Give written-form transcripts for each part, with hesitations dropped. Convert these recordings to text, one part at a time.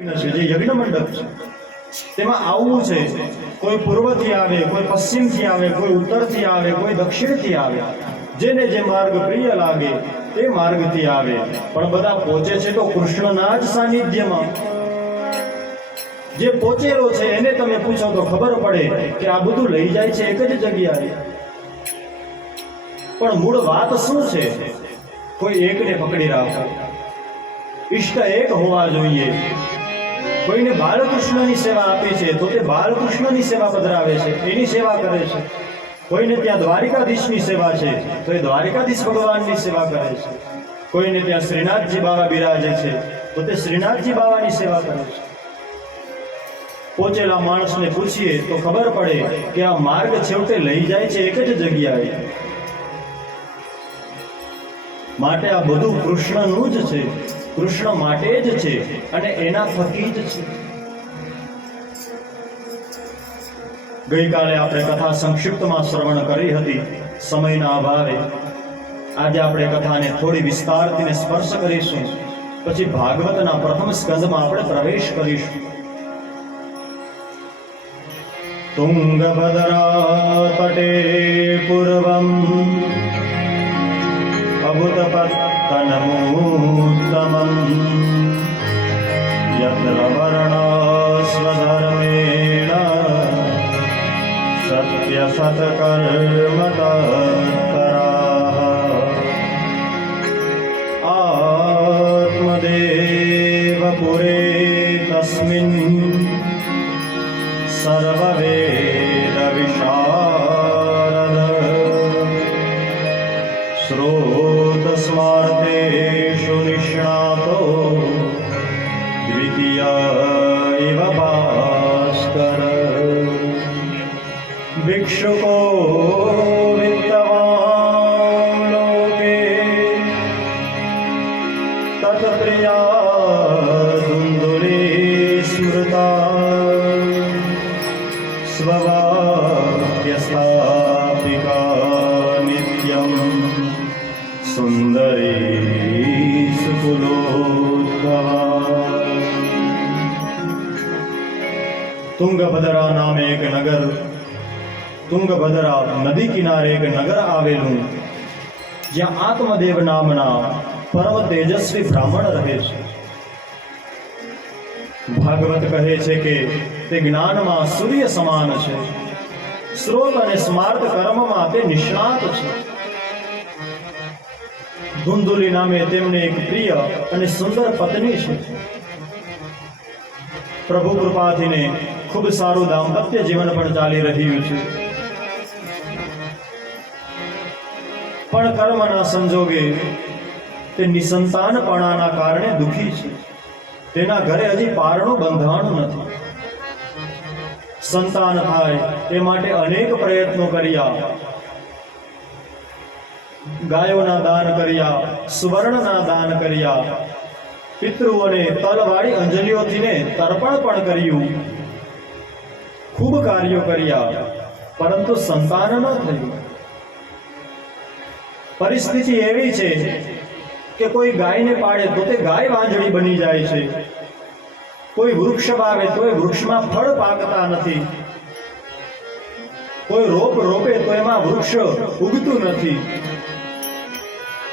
જે યજ્ઞ મંડપ છે તેમાં આવવું છે. કોઈ પૂર્વથી આવે, કોઈ પશ્ચિમથી આવે, કોઈ ઉત્તરથી આવે, કોઈ દક્ષિણથી આવે. જેને જે માર્ગ પ્રિય લાગે તે માર્ગથી આવે, પણ બધા પહોંચે છે તો કૃષ્ણના જ સાનિધ્યમાં. જે પહોંચેલો છે એને તમે પૂછો તો ખબર પડે કે આ બધું લઈ જાય છે એક જ જગ્યાએ. પણ મૂળ વાત શું છે? કોઈ એકને પકડી રાખો. ઈષ્ટ એક હોવા જોઈએ. કોઈને બાલકૃષ્ણની સેવા આપી છે તો તે બાલકૃષ્ણની સેવા પધરાવે છે, એની સેવા કરે છે. કોઈને ત્યાં દ્વારિકાધીશની સેવા છે તો એ દ્વારિકાધીશ ભગવાનની સેવા કરે છે. કોઈને ત્યાં શ્રીનાથજી બાવા બિરાજે છે તો તે શ્રીનાથજી બાવાની સેવા કરે છે. પહોંચેલા માણસને પૂછીએ તો ખબર પડે કે આ માર્ગ છેવટે લઈ જાય છે એક જ જગ્યાએ. માટે આ બધું કૃષ્ણનું જ છે, કૃષ્ણ માટે જ છે અને એના થકી જ છે. ગઈકાલે આપણે કથા સંક્ષિપ્તમાં શ્રવણ કરી હતી. સમયના અભાવે આજે આપણે કથાને થોડી વિસ્તારથી સ્પર્શ કરીશું. પછી ભાગવતના પ્રથમ સ્કંદમાં આપણે પ્રવેશ કરીશું. તુંગભદ્રા તટે પૂર્વમ અભૂતપત્તનમૂત્તમં યત્ર વર્ણસ્વધર્મેણ સત્ય સત્કર્મ તત્પરાઃ આત્મદેવ પુરે તસ્મિन् સર્વવેદ વિશારદ શ્રોતસ્માર્તેષુ નિષ્ણાતો દ્વિતીય ઇવ ભાસ્કર ભિક્ષુકો વિત્તવાન લોકે તત્પ્રિયા ધુંધુલી સ્મૃતા સ્વવાક્યસ્થાપિકા નિત્યમ સુંદરી સુકુલોદ્ભવા. તુંગભદ્રા નામે એક નગર, તુંગભદ્રા નદી કિનારે એક નગર આવેલું, જ્યાં આત્મદેવ નામના પરમ તેજસ્વી બ્રાહ્મણ રહે છે. ભાગવત કહે છે કે તે જ્ઞાનમાં સૂર્ય સમાન છે. શ્રોત અને સ્માર્ત કર્મમાં તે નિષ્ણાત છે. ધુંધુલી નામે તેમને એક પ્રિય અને સુંદર પત્ની છે. પ્રભુ કૃપાથીને ખૂબ સારું દાંપત્ય જીવન પણ ચાલી રહ્યું છે. પણ કર્મના સંજોગે તે નિસંતાનપણાના કારણે દુઃખી છે. તેના ઘરે હજી પારણું બંધાણું નથી. સંતાન થાય તે માટે અનેક પ્રયત્નો કર્યા. ગાયોના દાન કર્યા, સુવર્ણના દાન કર્યા, પિતૃઓને તલવાળી અંજલિઓથીને તર્પણ પણ કર્યું. ખૂબ કાર્યો કર્યા, પરંતુ સંતાન ન થયું. પરિસ્થિતિ એવી છે કે કોઈ ગાયને પાડે તો તે ગાય વાંજળી બની જાય છે. કોઈ વૃક્ષ વાવે તો એ વૃક્ષમાં ફળ પાકતા નથી. કોઈ રોપ રોપે તો એમાં વૃક્ષ ઉગતું નથી.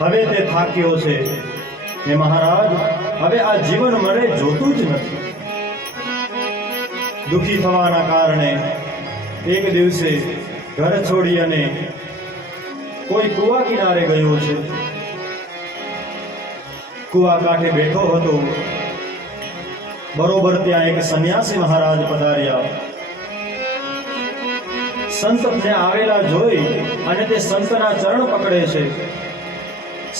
હવે તે થાક્યો છે. હે મહારાજ, હવે આ જીવન મને જોતું જ નથી. દુઃખી થવાના કારણે એક દિવસે ઘર છોડી અને કોઈ કુવા કિનારે ગયો છે. કુવા કાંઠે બેઠો હતો. બરોબર ત્યાં એક સંન્યાસી મહારાજ પધાર્યા. સંતને આવેલા જોઈ અને તે સંતના ચરણ પકડે છે.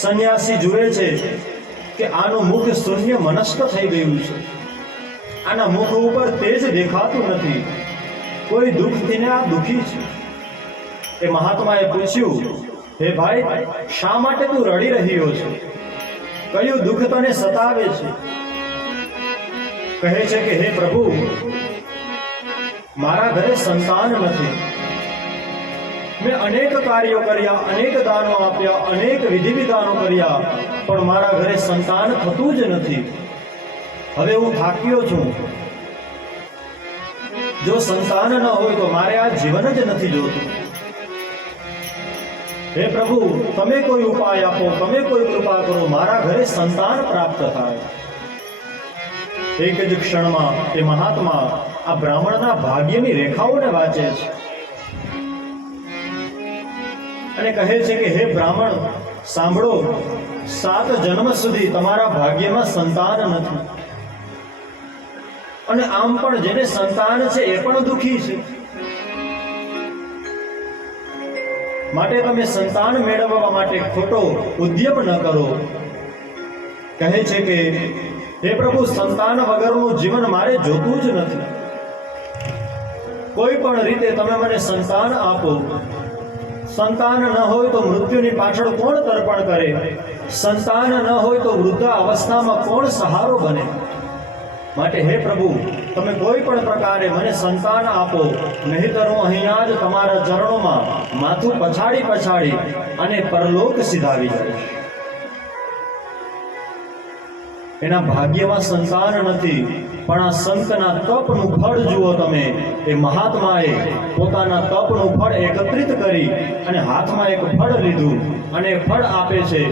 સંન્યાસી જુએ છે કે આનું મુખ શૂન્ય મનસ્ક થઈ ગયું છે. આના મુખ ઉપર તેજ દેખાતું નથી. કોઈ દુઃખથી ને આ દુઃખી છે. એ મહાત્માએ પૂછ્યું, હે ભાઈ, શા માટે તું રડી રહ્યો છે? કયું દુઃખ તને સતાવે છે? કહે છે કે હે પ્રભુ, મારા ઘરે સંતાન નથી. મેં અનેક કાર્યો કર્યા, અનેક દાનો આપ્યા, અનેક વિધિ વિધાનો કર્યા, પણ મારા ઘરે સંતાન થતું જ નથી. હવે હું થાક્યો છું. જો સંતાન ન હોય તો મારે આ જીવન જ નથી જોતું. હે પ્રભુ, તમે કોઈ ઉપાય આપો, તમે કોઈ કૃપા કરો, મારા ઘરે સંતાન પ્રાપ્ત થાય. એક જ ક્ષણમાં એ મહાત્મા આ બ્રાહ્મણના ભાગ્યની રેખાઓને વાંચે છે અને કહે છે કે હે બ્રાહ્મણ, સાંભળો, 7 જન્મ સુધી તમારા ભાગ્યમાં સંતાન નથી. અને આમ પણ જેને સંતાન છે એ પણ દુઃખી છે. માટે તમે સંતાન મેળવવા માટે ખોટો ઉદ્યમ ન કરો. કહે છે કે હે પ્રભુ, સંતાન વગરનું જીવન મારે જોતું જ નથી. કોઈ પણ રીતે તમે મને સંતાન આપો. સંતાન ન હોય તો મૃત્યુની પાછળ કોણ તર્પણ કરે? સંતાન ન હોય તો વૃદ્ધ અવસ્થામાં કોણ સહારો બને? માટે હે પ્રભુ, તમે કોઈ પણ પ્રકારે મને સંતાન આપો, નહીંતર હું અહીંયા જ તમારા ચરણોમાં માથું પછાડી પછાડી અને પરલોક સિધાવી જઈશ. એના ભાગ્યમાં સંતાન નથી, પણ આ સંતના તપનું ફળ જુઓ તમે. એ મહાત્માએ પોતાના તપનું ફળ એકત્રિત કરી અને હાથમાં એક ફળ લીધું અને ફળ આપે છે.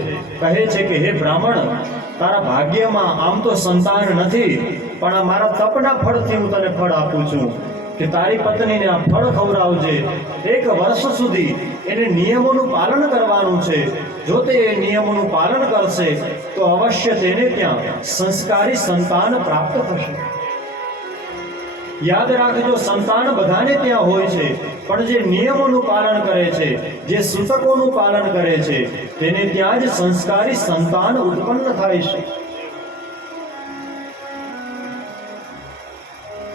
કહે છે કે હે બ્રાહ્મણ, તારા ભાગ્યમાં આમ તો સંતાન નથી, પણ આ મારા તપના ફળથી હું તને ફળ આપું છું કે તારી પત્નીને આ ફળ ખવડાવજે. 1 વર્ષ સુધી એને નિયમોનું પાલન કરવાનું છે. જો તે એ નિયમોનું પાલન કરશે તો અવશ્ય તેને ત્યાં સંસ્કારી સંતાન પ્રાપ્ત થશે. યાદ રાખજો, સંતાન બધાને ત્યાં હોય છે, પણ જે નિયમોનું પાલન કરે છે, જે સૂતકોનું પાલન કરે છે, તેને ત્યાં જ સંસ્કારી સંતાન ઉત્પન્ન થાય છે.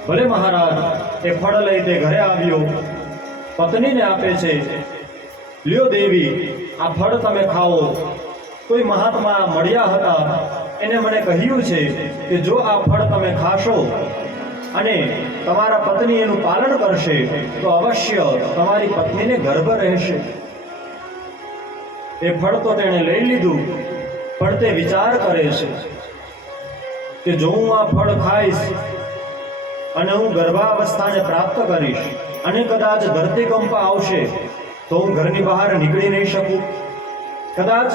ભલે મહારાજ એ ફળ લઈ તે ઘરે આવ્યો, પત્નીને આપે છે, લ્યો દેવી, આ ફળ તમે ખાઓ. કોઈ મહાત્મા મળ્યા હતા, એને મને કહ્યું છે કે જો આ ફળ તમે ખાશો અને તમારા પત્ની એનું પાલન કરશે તો અવશ્ય તમારી પત્નીને ગર્ભ રહેશે. એ ફળ તો તેણે લઈ લીધું, પણ તે વિચાર કરે છે કે જો હું આ ફળ ખાઈશ અને હું ગર્ભાવસ્થાને પ્રાપ્ત કરીશ અને કદાચ ધરતીકંપ આવશે તો હું ઘરની બહાર નીકળી નહીં શકું. કદાચ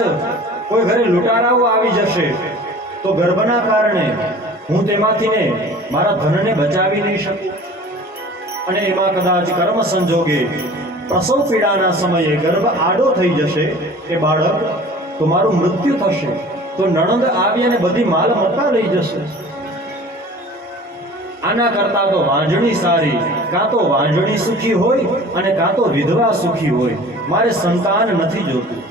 કોઈ ઘરે લૂંટારાઓ આવી જશે તો ગર્ભના કારણે હું તેમાંથીને મારા ધનને બચાવી નહીં શકું. અને એમાં કદાચ કર્મ સંજોગે પ્રસવ પીડાના સમયે ગર્ભ આડો થઈ જશે એ બાળક, તો મારું મૃત્યુ થશે. તો નણંદ આવી અને બધી માલ મત્તા લઈ જશે. આના કરતા તો વાંજણી સારી. કાં તો વાંજણી સુખી હોય અને કાં તો વિધવા સુખી હોય. મારે સંતાન નથી જોતું,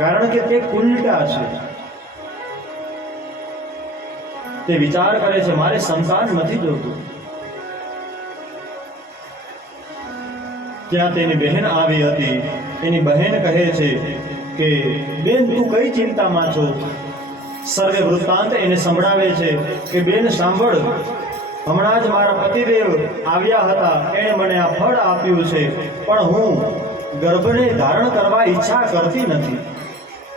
કારણ કે તે કુલટા છે. તે વિચાર કરે છે મારે સંતાન નથી જોતું. ત્યાં તેની બહેન આવી હતી. એની બહેન કહે છે કે બેન, તું કઈ ચિંતામાં છો? સર્વે વૃત્તાંત એને સંભળાવે છે કે બેન સાંભળ, હમણાં જ મારા પતિદેવ આવ્યા હતા, એણે મને આ ફળ આપ્યું છે, પણ હું ગર્ભને ધારણ કરવા ઈચ્છા કરતી નથી.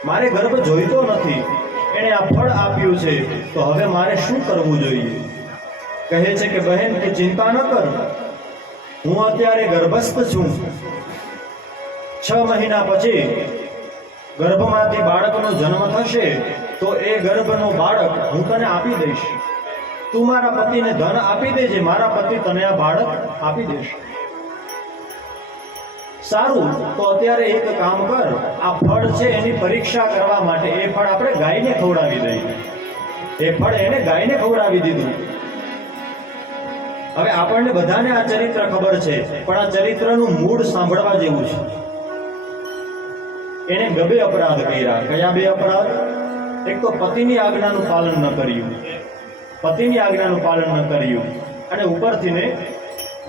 મારે ગર્ભ જોઈતો નથી. એણે આ ફળ આપ્યું છે, તો હવે મારે શું કરવું જોઈએ? કહે છે કે બહેન, તું ચિંતા ન કર, હું અત્યારે ગર્ભસ્થ છું. 6 મહિના પછી ગર્ભમાંથી બાળકનો જન્મ થશે તો એ ગર્ભનો બાળક હું તને આપી દઈશ. તું મારા પતિને ધન આપી દેજે, મારા પતિ તને આ બાળક આપી દેશે. સારું, તો અત્યારે એક કામ કર, આ ફળ છે એની પરીક્ષા કરવા માટે એ ફળ આપણે ગાયને ખવડાવી દઈએ. એ ફળ એને ગાયને ખવડાવી દીધું. હવે આપણને બધાને આ ચરિત્ર ખબર છે, પણ આ ચરિત્રનું મૂળ સાંભળવા જેવું છે. એને 2 અપરાધ કર્યા. કયા 2 અપરાધ? એક તો પતિની આજ્ઞાનું પાલન ન કર્યું, પતિની આજ્ઞાનું પાલન ન કર્યું, અને ઉપરથી ને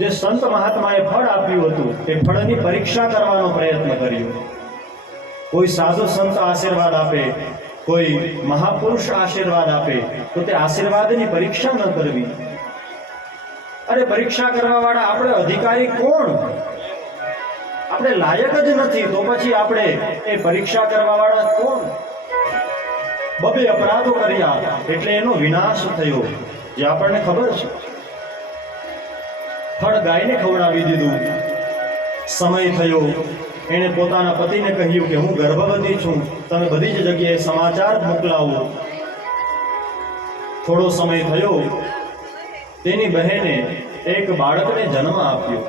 જે સંત મહાત્માએ ફળ આપ્યું હતું એ ફળની પરીક્ષા કરવાનો પ્રયત્ન કર્યો. કોઈ સાધુ સંત આશીર્વાદ આપે, કોઈ મહાપુરુષ આશીર્વાદ આપે તો તે આશીર્વાદની પરીક્ષા ન કરવી. અરે પરીક્ષા કરવા વાળા આપણે અધિકારી કોણ? આપણે લાયક જ નથી, તો પછી આપણે એ પરીક્ષા કરવા વાળા કોણ? બબે અપરાધો કર્યા એટલે એનો વિનાશ થયો, જે આપણને ખબર છે. ફળ ગાયને ખવડાવી દીધું. સમય થયો, એણે પોતાના પતિને કહ્યું કે હું ગર્ભવતી છું, તમે બધી જ જગ્યાએ સમાચાર મોકલાવો. થોડો સમય થયો, તેની બહેને એક બાળકને જન્મ આપ્યો.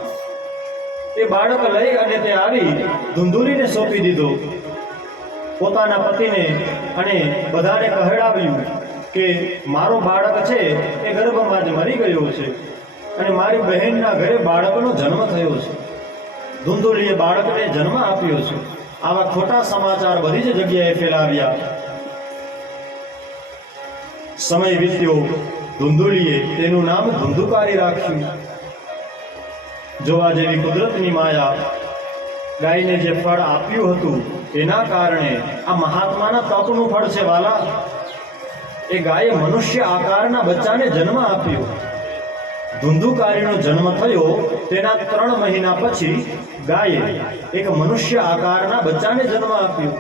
એ બાળક લઈ અને તે આવી ધુંધુલીને સોંપી દીધો. પોતાના પતિને અને બધાને કહેડાવ્યું કે મારો બાળક છે એ ગર્ભમાં જ મરી ગયો છે અને મારી બહેનના ઘરે બાળકનો જન્મ થયો છે. ધુંધુલીએ બાળકને જન્મ આપ્યો છે. આવા ખોટા સમાચાર બધી જ જગ્યાએ ફેલાવ્યા. સમય વીત્યો. ધુંધુલીએ તેનું નામ ધુંધુકારી રાખ્યું. જોવા જેવી કુદરતની માયા. ગાયને જે ફળ આપ્યું હતું એના કારણે આ મહાત્માના તપનું ફળ છે વાલા. એ ગાયે મનુષ્ય આકારના બચ્ચાને જન્મ આપ્યો. ધુંધુકારીનો જન્મ થયો તેના 3 મહિના પછી ગાયે એક મનુષ્ય આકારના બચ્ચાને જન્મ આપ્યો.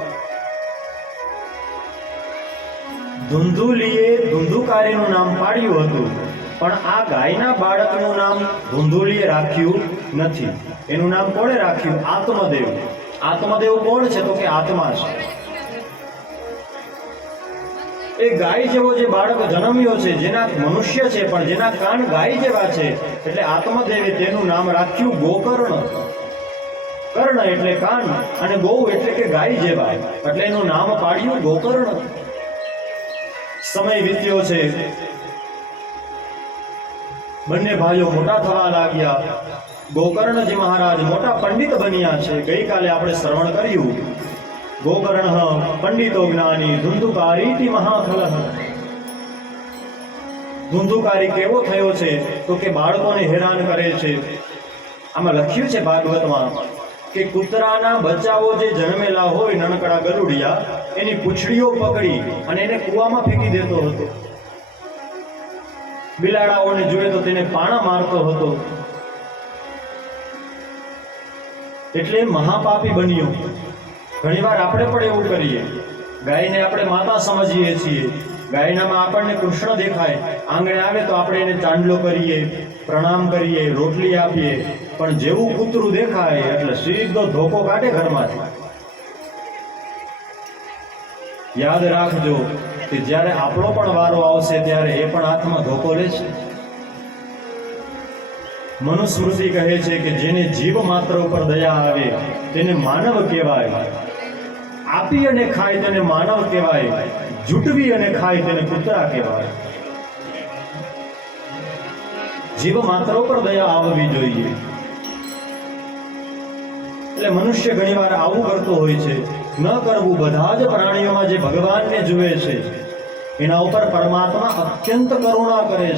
ધુંધુલીએ ધુંધુકારીનું નામ પાડ્યું હતું, પણ આ ગાયના બાળકનું નામ ધુંધુલીએ રાખ્યું નથી. એનું નામ કોણે રાખ્યું? આત્મદેવ. આત્મદેવ કોણ છે? તો કે આત્મા છે. એ ગાય જેવો જે બાળક જન્મ્યો છે, જેના મનુષ્ય છે પણ જેના કાન ગાય જેવા છે, એટલે આત્મદેવે તેનું નામ રાખ્યું ગોકર્ણ. કર્ણ એટલે કાન અને ગૌ એટલે કે ગાય જેવા, એટલે એનું નામ પાડ્યું ગોકર્ણ. સમય વીત્યો છે. બંને ભાઈઓ મોટા થવા લાગ્યા. ગોકર્ણજી મહારાજ મોટા પંડિત બન્યા છે. ગઈકાલે આપણે શ્રવણ કર્યું. ગોકર્ણ પંડિતો જ્ઞાની ધુંધુકારીતિ મહાખલઃ. ધુંધુકારી કેવો થયો છે? તો કે બાળકોને હેરાન કરે છે. આમાં લખ્યું છે ભાગવતમાં કે કૂતરાના બચ્ચાઓ જે જન્મેલા હોય, નાનકડા ગરુડિયા, એની પૂંછડીઓ પકડી અને એને કૂવામાં ફેંકી દેતો હતો. બિલાડાઓને જોઈએ તો તેને પાણા મારતો હતો. એટલે મહાપાપી બન્યો. ઘણીવાર આપણે પણ એવું કરીએ. ગાયને આપણે માતા સમજીએ છીએ. ગાયનામાં આપણને કૃષ્ણ દેખાય, આંગણે આવે તો આપણે એને ચાંદલો કરીએ, પ્રણામ કરીએ, રોટલી આપીએ, પણ જેવું કૂતરું દેખાય એટલે સીધો ધોકો કાઢે ઘરમાંથી. યાદ રાખજો કે જ્યારે આપણો પણ વારો આવશે ત્યારે એ પણ હાથમાં ધોકો લેશે. મનુસ્મૃતિ કહે છે કે જેને જીવ માત્ર ઉપર દયા આવે તેને માનવ કહેવાય. આપી અને ખાય તેને માનવ કહેવાય. જૂટવી અને ખાય તેને કૂતરા કહેવાય. જીવ માત્ર ઉપર દયા આવવી જોઈએ. એટલે મનુષ્ય ઘણીવાર આવું કરતો હોય છે. ન કરવું. બધા જ પ્રાણીઓમાં જે ભગવાનને જુએ છે એના ઉપર પરમાત્મા અત્યંત કરુણા કરે છે.